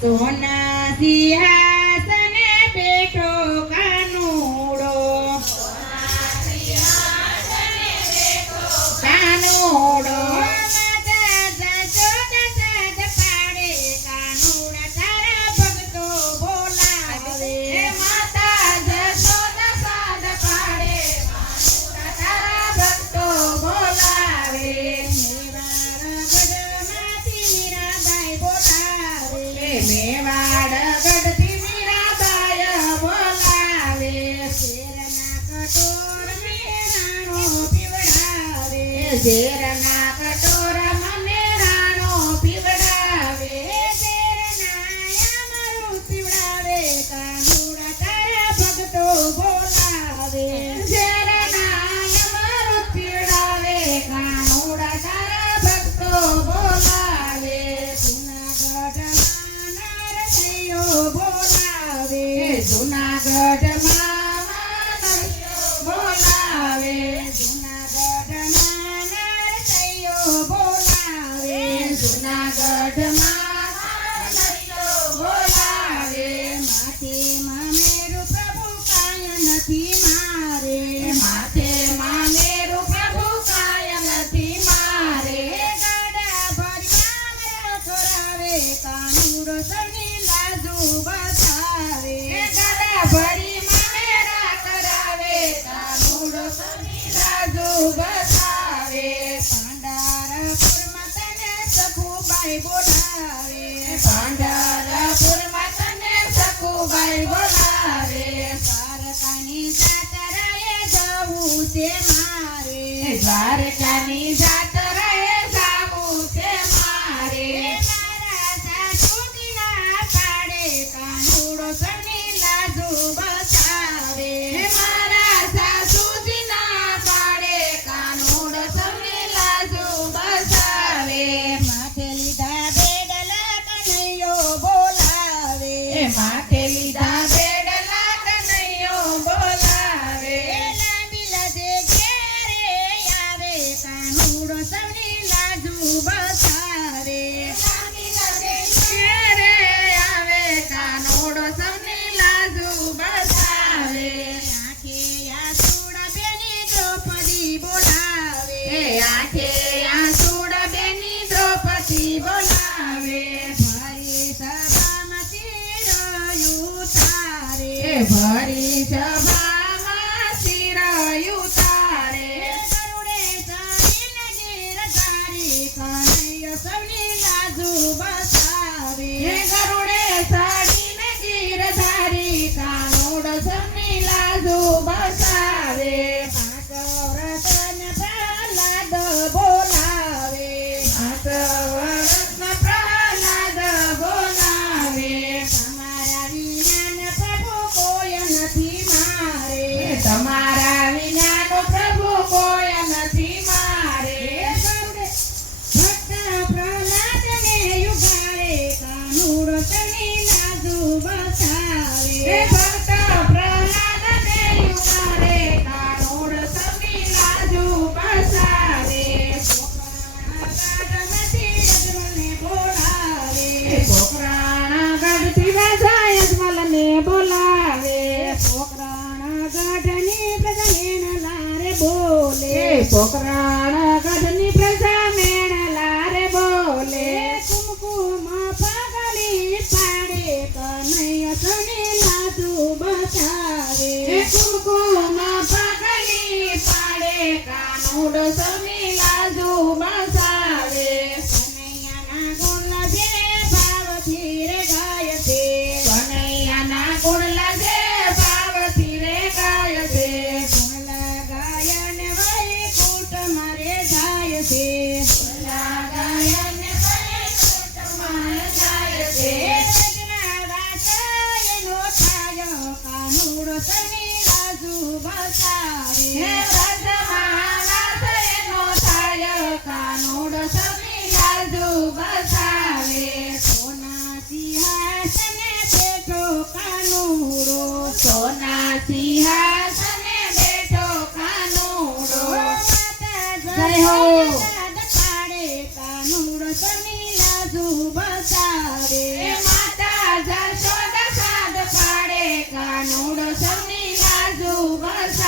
સોના સિંહાસને બેઠો કાનુડો કાનુડો મેવાડ ગઢથી મીરાબાઈ બોલાવે શેરના કટોર મેરાણો પીવડાવે શેરના કટોર મને રાણો પીવડાવે શેરના અમારું પીવડાવે કાનુડા તારા ભક્તો બોલાવે શેરના અમારું પીવડાવે કાનુડા તારા ભક્તો બોલાવે બોલાવે જુનાગઢમાં બોલાવે જુનાગઢમાં નરસૈયો બોલાવે જુનાગઢમાં બોલાવે માથે મામેરું પ્રભુ કાય નથી મારે માથે મામેરું પ્રભુ કાય નથી મારે ગાડા ભરી ખોરાવે કાનુડો સૌની લાજુ બતાવે ગાડા ભરી મામેરા કરાવે કાનુડો સૌની લાજુ બતાવે પાંડારપુરમાં તને સખુબાઈ બોલાવે પાંડારપુરમાં તને સખુબાઈ બોલાવે દ્વારકાની જાત્રાએ જવું છે મારે દ્વારકાની જાત્રાએ જવું છે મારે કાનુડો સૌની લાજુ બતાવે મારા સાસુજી ના પાડે કાનુડો સૌની લાજુ બતાવે માથે લીધા બેડલા કનૈયો બોલાવે માથે લીધા બેડલા કનૈયો બોલાવે લાંબી લજે ઘેરે આવે કાનુડો સૌની લાજુ બતાવે લાંબી લજે ઘેરે કાનુડો સૌની લાજુ બતાવે આંખે આસુડા બેની દ્રૌપદી બોલાવે આંખે આસુડા બેની દ્રૌપદી બોલાવે ભરી સભામાં શિરયું તારે ભરી સભામાં શિરયું તારે ગરુડે ચડીને ગીરધારી કનૈયો સૌની લાજુ બતાવે ગરુડે ચડીને ગીરધારી કાનુડો સૌની લાજુ બતાવે પાંચ વ્રતન પ્રહલાદ બોલાવે પાંચ વ્રતન પ્રહલાદ બોલાવે તમારા વિનાન પ્રભુ કોઈ નથી મારે તમારા વિનાનો પ્રભુ કોઈ નથી મારે ભક્ત પ્રહલાદને યુગારે કાનુડો સૌની લાજુ બતાવે ભક્ત પ્રહલાદને યુગારે કાનુડો સૌની લાજુ બતાવે પોખરાણગઢથી રાજા યજમલને બોલાવે પોખરાણગઢની પ્રજા મેણલારે બોલે પોખરાણગઢની પ્રજા મેણલારે બોલે કુમકુમ પગલી પાડે કનૈયો સૌની લાજુ બતાવે કુમકુમ પગલી પાડે કાનુડો સૌની લાજુ બતાવે કનૈયાના ગુણ જે ભાવથી રે ગાય છે કનૈયાના ગુણ જે ભાવથી રે ગાય છે ગુણ ગાયન વૈકુંઠ મારે જાય છે ગાયન વૈકુંઠ મારે જાય છે એનો થાય કાનુડો સૌની લાજુ બતાવે એનો થાય કાનુડો સૌની લાજુ બતાવે સોના સિંહાસને બેઠો કાનુડો સોના સિંહાસને બેઠો કાનુડો જય હો પાડે કાનુડો સૌની લાજુ બતાવે માતા કાનુડો સૌની લાજુ બસાવે